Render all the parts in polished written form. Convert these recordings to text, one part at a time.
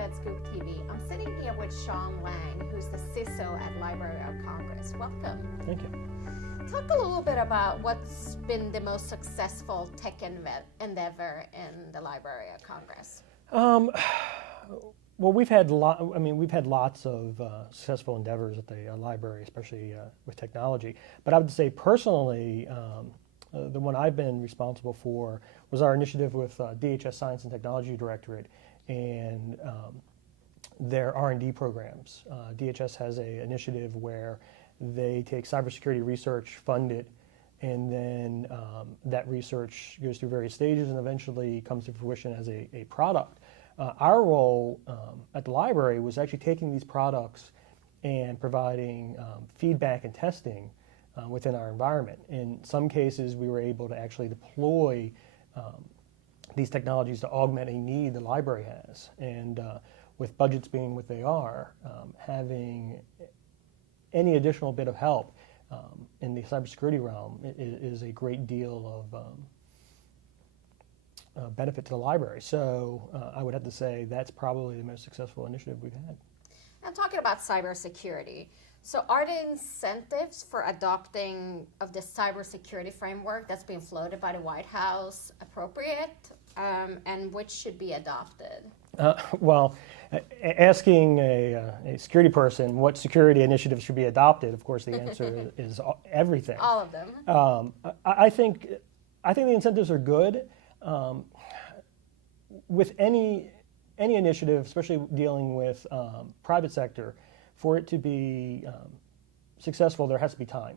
Vet Scoop TV. I'm sitting here with Sean Lang, who's the CISO at Library of Congress. Welcome. Thank you. Talk a little bit about what's been the most successful tech endeavor in the Library of Congress. Well, we've had lots of successful endeavors at the library, especially with technology. But I would say personally, the one I've been responsible for was our initiative with DHS Science and Technology Directorate and their R&D programs. DHS has an initiative where they take cybersecurity research, fund it, and then that research goes through various stages and eventually comes to fruition as a product. Our role at the library was actually taking these products and providing feedback and testing within our environment. In some cases, we were able to actually deploy these technologies to augment a need the library has. And with budgets being what they are, having any additional bit of help in the cybersecurity realm is a great deal of benefit to the library. So I would have to say that's probably the most successful initiative we've had. I'm talking about cybersecurity. So are the incentives for adopting of the cybersecurity framework that's being floated by the White House appropriate, and which should be adopted? Well, asking a security person what security initiatives should be adopted, of course the answer is everything. All of them. I think the incentives are good. With any initiative, especially dealing with private sector, for it to be successful, there has to be time.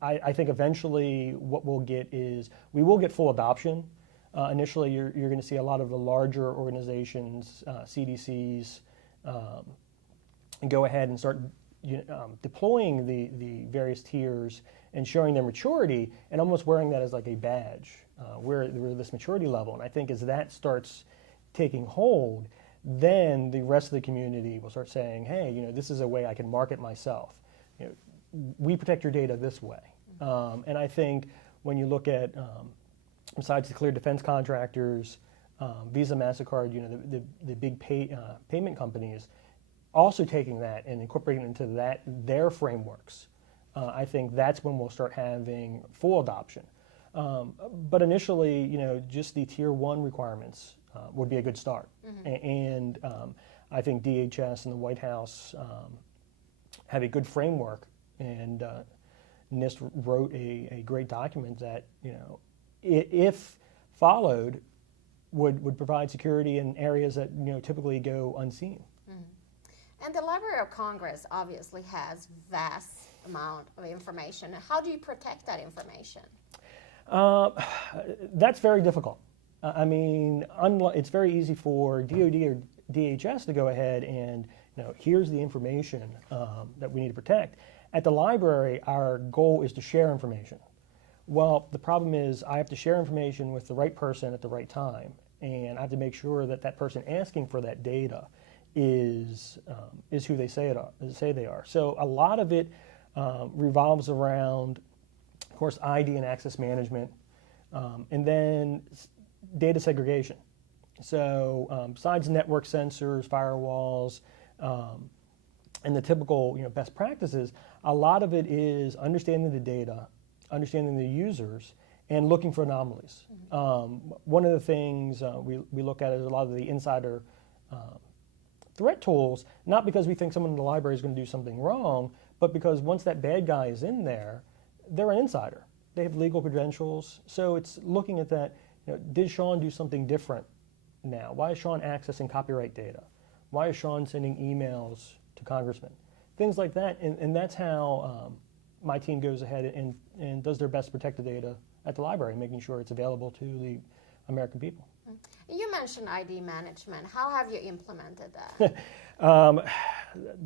I think eventually what we'll get is we will get full adoption. Initially, you're going to see a lot of the larger organizations, CDCs, go ahead and start deploying the various tiers and showing their maturity and almost wearing that as like a badge. We're this maturity level. And I think as that starts taking hold, then the rest of the community will start saying, hey, this is a way I can market myself. We protect your data this way. And I think when you look at, besides the clear defense contractors, Visa, MasterCard, the big payment companies, also taking that and incorporating it into their frameworks, I think that's when we'll start having full adoption. But initially, just the tier 1 requirements would be a good start. Mm-hmm. And I think DHS and the White House have a good framework, and NIST wrote a great document that, if followed, would provide security in areas that typically go unseen. Mm-hmm. And the Library of Congress obviously has vast amount of information. How do you protect that information? That's very difficult. It's very easy for DoD or DHS to go ahead and, here's the information that we need to protect. At the library, our goal is to share information. Well, the problem is I have to share information with the right person at the right time, and I have to make sure that that person asking for that data is who they say they are. So a lot of it revolves around, of course, ID and access management, and then data segregation. So besides network sensors, firewalls, and the typical best practices, a lot of it is understanding the data, understanding the users, and looking for anomalies. Mm-hmm. One of the things we look at is a lot of the insider threat tools, not because we think someone in the library is going to do something wrong, but because once that bad guy is in there, they're an insider. They have legal credentials. So it's looking at that, did Sean do something different now? Why is Sean accessing copyright data? Why is Sean sending emails to congressmen? Things like that, and that's how my team goes ahead and does their best to protect the data at the library, making sure it's available to the American people. You mentioned ID management. How have you implemented that?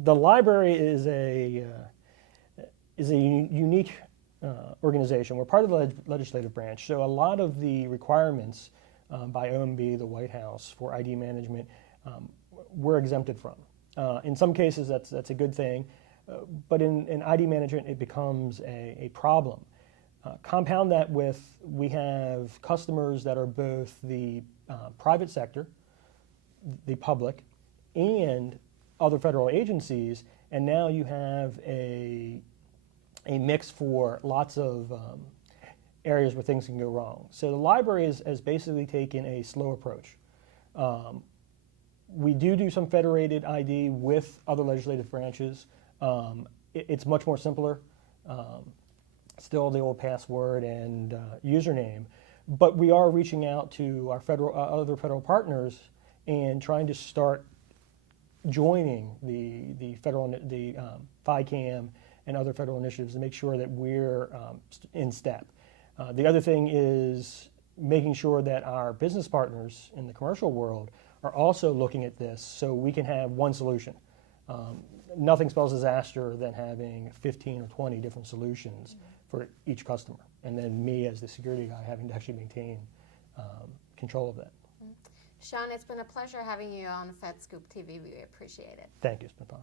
The library is a unique organization. We're part of the legislative branch, so a lot of the requirements by OMB, the White House, for ID management, we're exempted from. In some cases, that's a good thing, but in ID management, it becomes a problem. Compound that with, we have customers that are both the private sector, the public and other federal agencies, and now you have a mix for lots of areas where things can go wrong. So the library has basically taken a slow approach. We do some federated ID with other legislative branches. It's much more simpler. Still the old password and username, but we are reaching out to our other federal partners and trying to start joining the federal FICAM and other federal initiatives to make sure that we're in step. The other thing is making sure that our business partners in the commercial world are also looking at this so we can have one solution. Nothing spells disaster than having 15 or 20 different solutions for each customer, and then me as the security guy having to actually maintain control of that. Sean, it's been a pleasure having you on FedScoop TV. We appreciate it. Thank you. It's been fun.